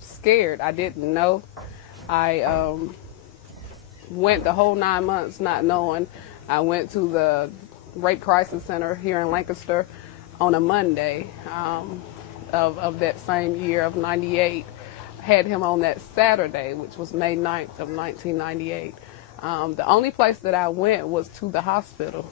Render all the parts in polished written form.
Scared. I didn't know. I went the whole 9 months not knowing. I went to the Rape Crisis Center here in Lancaster on a Monday of that same year of 98. Had him on that Saturday, which was May 9th of 1998. The only place that I went was to the hospital.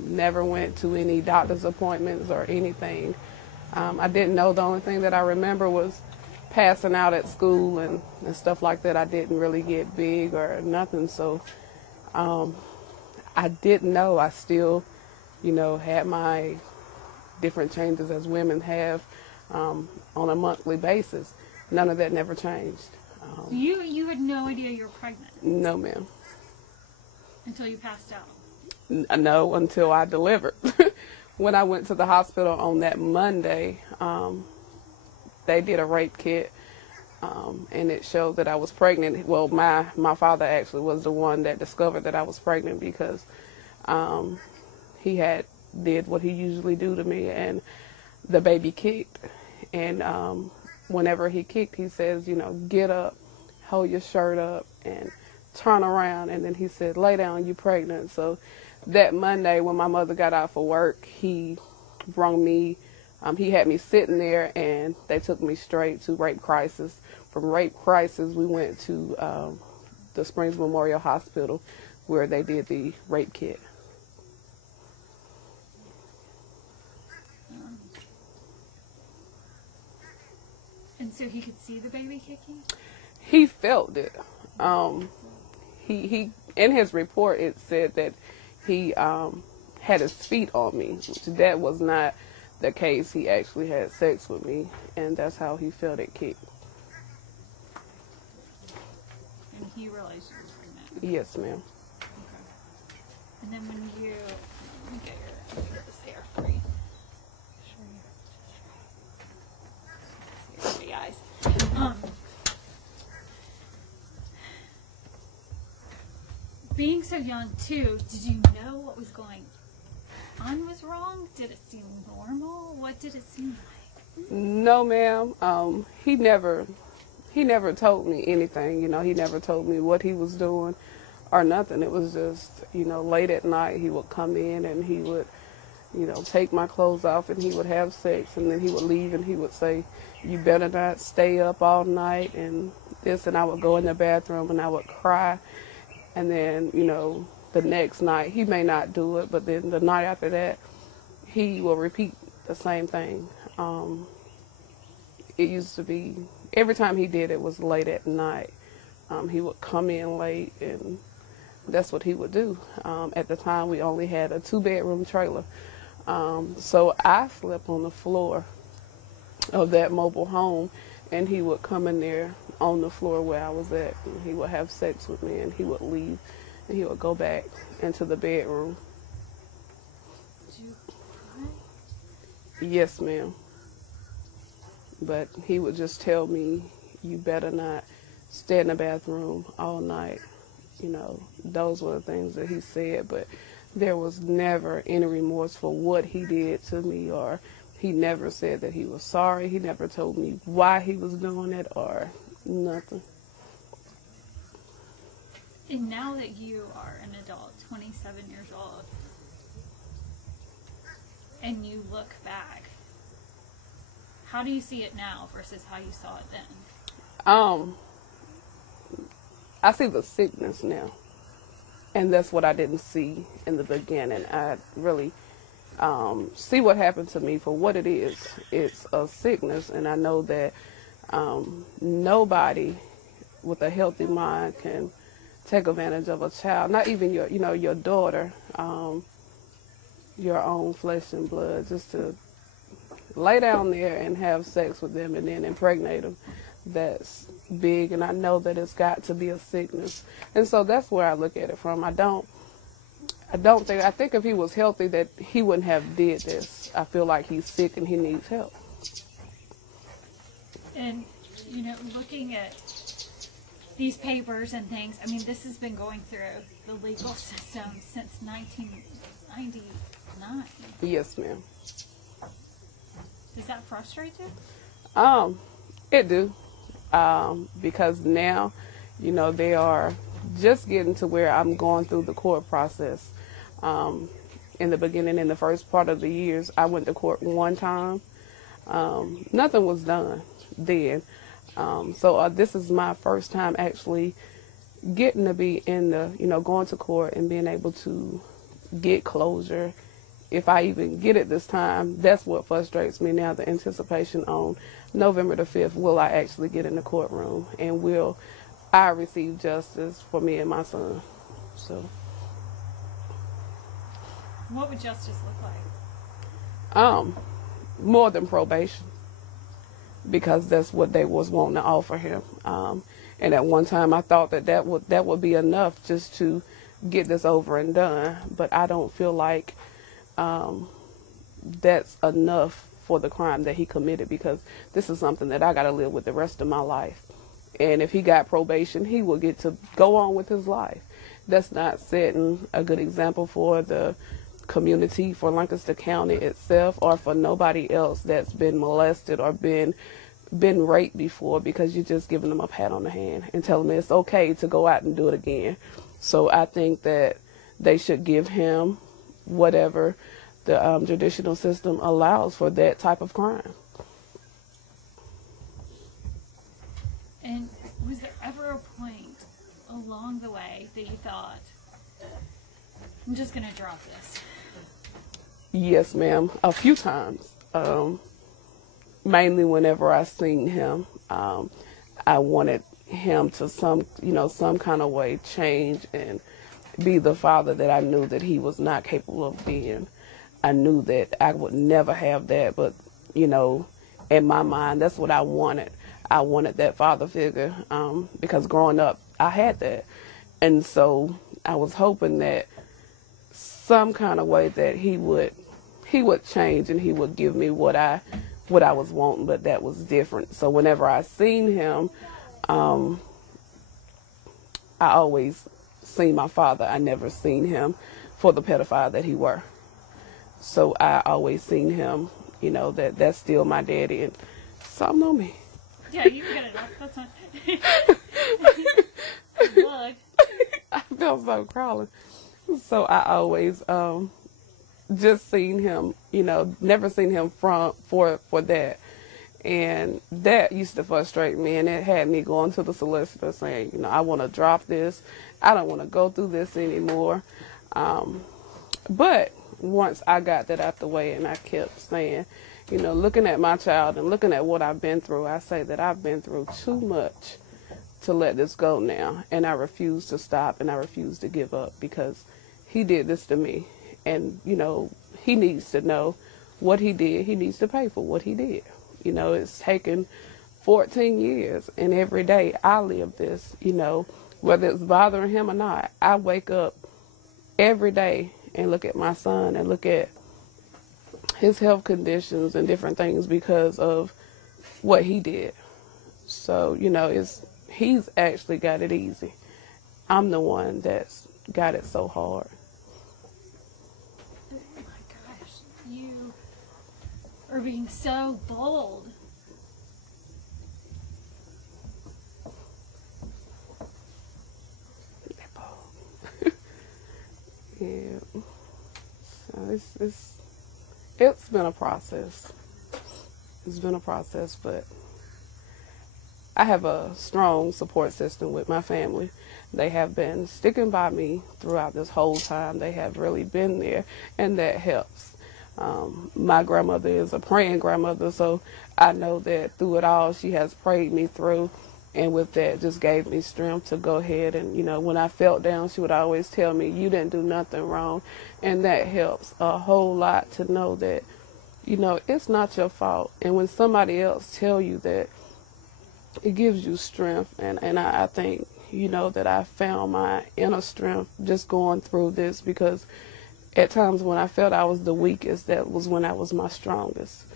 Never went to any doctor's appointments or anything. I didn't know. The only thing that I remember was passing out at school and stuff like that. I didn't really get big or nothing, so I didn't know. I still, had my different changes as women have on a monthly basis. None of that never changed. You had no idea you were pregnant? No, ma'am. Until you passed out? No, until I delivered. When I went to the hospital on that Monday, they did a rape kit, and it showed that I was pregnant. Well, my father actually was the one that discovered that I was pregnant because he had did what he usually do to me, and the baby kicked. And whenever he kicked, he says, get up, hold your shirt up, and turn around. And then he said, lay down, you pregnant. So that Monday when my mother got out for work, he brung me. He had me sitting there, and they took me straight to Rape Crisis. From Rape Crisis, we went to the Springs Memorial Hospital, where they did the rape kit. And so he could see the baby kicking? He felt it. He in his report, it said that he had his feet on me, which that was not the case. He actually had sex with me, and that's how he felt it kick. And he realized you were pregnant? Yes, ma'am. Okay. And then when you get this hair free. Show you guys. Being so young too, did you know what was going on was wrong? Did it seem normal? What did it seem like? No, ma'am. He never told me anything. He never told me what he was doing or nothing. It was just, late at night he would come in and he would, take my clothes off and he would have sex, and then he would leave and he would say, you better not stay up all night and this, and I would go in the bathroom and I would cry. And then, the next night, he may not do it, but then the night after that, he will repeat the same thing. It used to be, every time he did it was late at night. He would come in late, and that's what he would do. At the time, we only had a 2-bedroom trailer. So I slept on the floor of that mobile home, and he would come in there on the floor where I was at, and he would have sex with me, and he would leave, and he would go back into the bedroom. Did you cry? Yes, ma'am. But he would just tell me, you better not stay in the bathroom all night. Those were the things that he said, but there was never any remorse for what he did to me, or he never said that he was sorry. He never told me why he was doing it or nothing. And now that you are an adult, 27 years old, and you look back, how do you see it now versus how you saw it then? I see the sickness now, and that's what I didn't see in the beginning. I really see what happened to me for what it is. It's a sickness, and I know that nobody with a healthy mind can take advantage of a child, not even your daughter, your own flesh and blood, just to lay down there and have sex with them and then impregnate them. That's big, and I know that it's got to be a sickness, and so that's where I look at it from. I think if he was healthy that he wouldn't have did this. I feel like he's sick and he needs help. And, looking at these papers and things, I mean, this has been going through the legal system since 1999. Yes, ma'am. Does that frustrate you? It do, because now, they are just getting to where I'm going through the court process. In the beginning, in the first part of the years, I went to court one time. Nothing was done then. So this is my first time actually getting to be in the, going to court and being able to get closure. If I even get it this time, that's what frustrates me now, the anticipation on November the 5th. Will I actually get in the courtroom, and will I receive justice for me and my son? So, what would justice look like? More than probation, because that's what they was wanting to offer him. And at one time I thought that would be enough just to get this over and done, but I don't feel like that's enough for the crime that he committed, because this is something that I got to live with the rest of my life. And if he got probation, he will get to go on with his life. That's not setting a good example for the community, for Lancaster County itself, or for nobody else that's been molested or been raped before, because you're just giving them a pat on the hand and telling them it's okay to go out and do it again. So I think that they should give him whatever the judicial system allows for that type of crime. And was there ever a point along the way that you thought, I'm just going to drop this? Yes, ma'am. A few times. Mainly whenever I seen him, I wanted him to some kind of way change and be the father that I knew that he was not capable of being. I knew that I would never have that, but, in my mind, that's what I wanted. I wanted that father figure, because growing up, I had that. And so I was hoping that some kind of way that he would change and he would give me what I was wanting, but that was different. So whenever I seen him, I always seen my father. I never seen him for the pedophile that he were. So I always seen him, that's still my daddy, and something on me. Yeah, you can get it off. That's fine. Blood. I felt so crawling. So I always just seen him, never seen him for that. And that used to frustrate me, and it had me going to the solicitor saying, I want to drop this. I don't want to go through this anymore. But once I got that out the way, and I kept saying, looking at my child and looking at what I've been through, I say that I've been through too much to let this go now. And I refuse to stop, and I refuse to give up, because he did this to me. And, he needs to know what he did. He needs to pay for what he did. It's taken 14 years, and every day I live this, whether it's bothering him or not. I wake up every day and look at my son and look at his health conditions and different things because of what he did. So, he's actually got it easy. I'm the one that's got it so hard. Oh my gosh, you are being so bold. Yeah. So it's been a process. It's been a process, but I have a strong support system with my family. They have been sticking by me throughout this whole time. They have really been there, and that helps. My grandmother is a praying grandmother, so I know that through it all, she has prayed me through, and with that, just gave me strength to go ahead. And, when I felt down, she would always tell me, you didn't do nothing wrong, and that helps a whole lot to know that, it's not your fault. And when somebody else tell you that, it gives you strength, and I think, that I found my inner strength just going through this, because at times when I felt I was the weakest, that was when I was my strongest.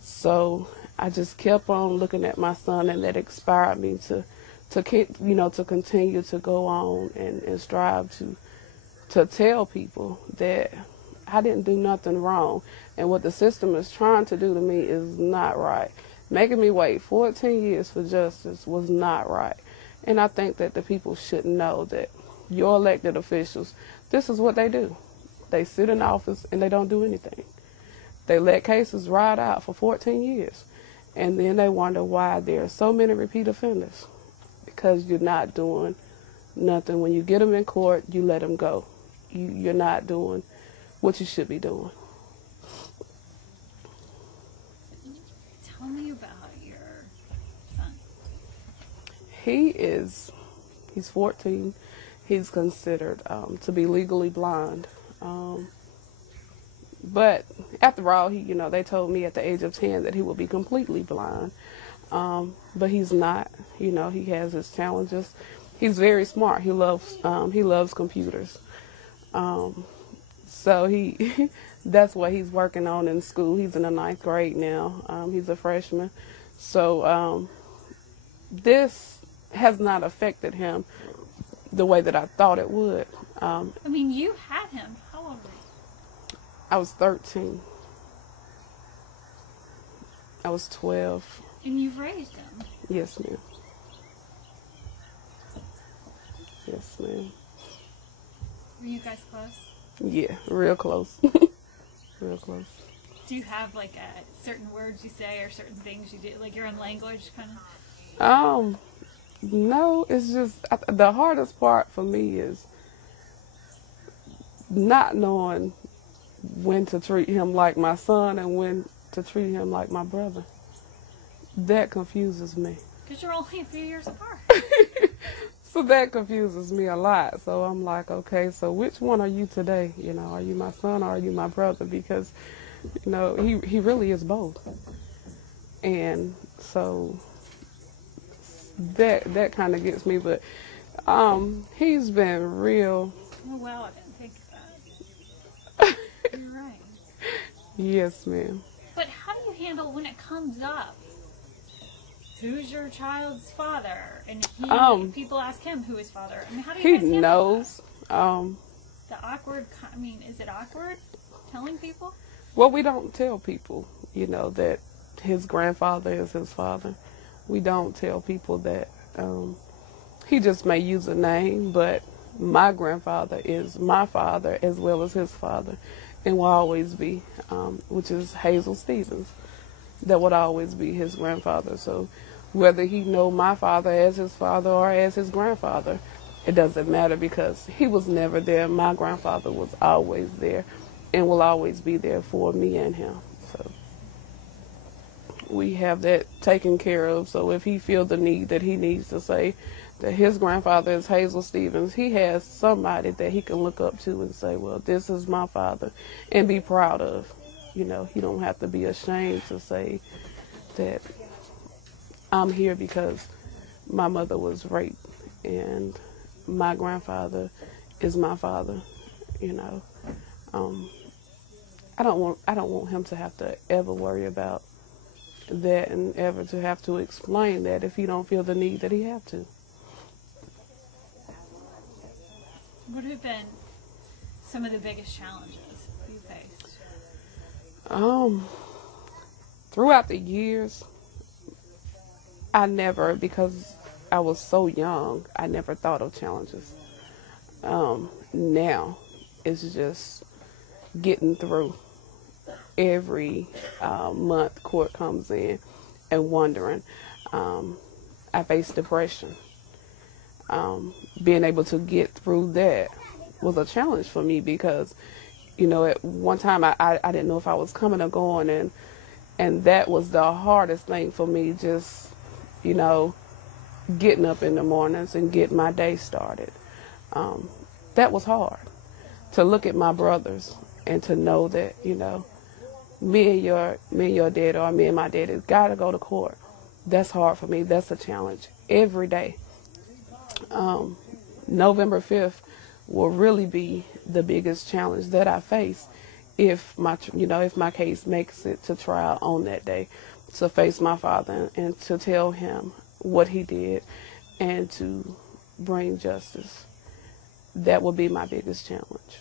So I just kept on looking at my son, and that inspired me to continue to go on and strive to tell people that I didn't do nothing wrong, and what the system is trying to do to me is not right. Making me wait 14 years for justice was not right. And I think that the people should know that your elected officials, this is what they do. They sit in office and they don't do anything. They let cases ride out for 14 years. And then they wonder why there are so many repeat offenders. Because you're not doing nothing. When you get them in court, you let them go. You're not doing what you should be doing. Tell me about your son. He's 14. He's considered to be legally blind. But after all, they told me at the age of 10 that he would be completely blind. But he's not. He has his challenges. He's very smart. He loves computers. So that's what he's working on in school. He's in the 9th grade now. He's a freshman. So this has not affected him the way that I thought it would. You had him. How old were you? I was 13. I was 12. And you've raised him. Yes, ma'am. Yes, ma'am. Were you guys close? Yeah, real close. Real close. Do you have certain words you say or certain things you do, like your own language kind of? No, it's just the hardest part for me is not knowing when to treat him like my son and when to treat him like my brother. That confuses me. Because you're only a few years apart. So that confuses me a lot. So I'm like, okay, so which one are you today? Are you my son or are you my brother? Because, he really is both. And so that kind of gets me. But he's been real. Oh, wow, I didn't think of that. You're right. Yes, ma'am. But how do you handle when it comes up? Who's your child's father? And people ask him who his father. How do you guys handle he knows. That? The awkward. Is it awkward telling people? Well, we don't tell people, that his grandfather is his father. We don't tell people that. He just may use a name, but my grandfather is my father as well as his father, and will always be, which is Hazel Stevens. That would always be his grandfather. So whether he know my father as his father or as his grandfather, it doesn't matter because he was never there. My grandfather was always there and will always be there for me and him. So we have that taken care of. So if he feels the need that he needs to say that his grandfather is Hazel Stevens, he has somebody that he can look up to and say, well, this is my father, and be proud of. He don't have to be ashamed to say that I'm here because my mother was raped and my grandfather is my father. I don't want him to have to ever worry about that and ever to have to explain that if he don't feel the need that he have to. What have been some of the biggest challenges you faced? Throughout the years, because I was so young, I never thought of challenges. Now, it's just getting through. Every month court comes in and wondering. I face depression. Being able to get through that was a challenge for me because at one time I didn't know if I was coming or going, and that was the hardest thing for me, just, getting up in the mornings and getting my day started. That was hard, to look at my brothers and to know that, me and your dad or me and my dad has got to go to court. That's hard for me. That's a challenge every day. November 5th will really be the biggest challenge that I face if my case makes it to trial on that day, to face my father and to tell him what he did and to bring justice. That will be my biggest challenge.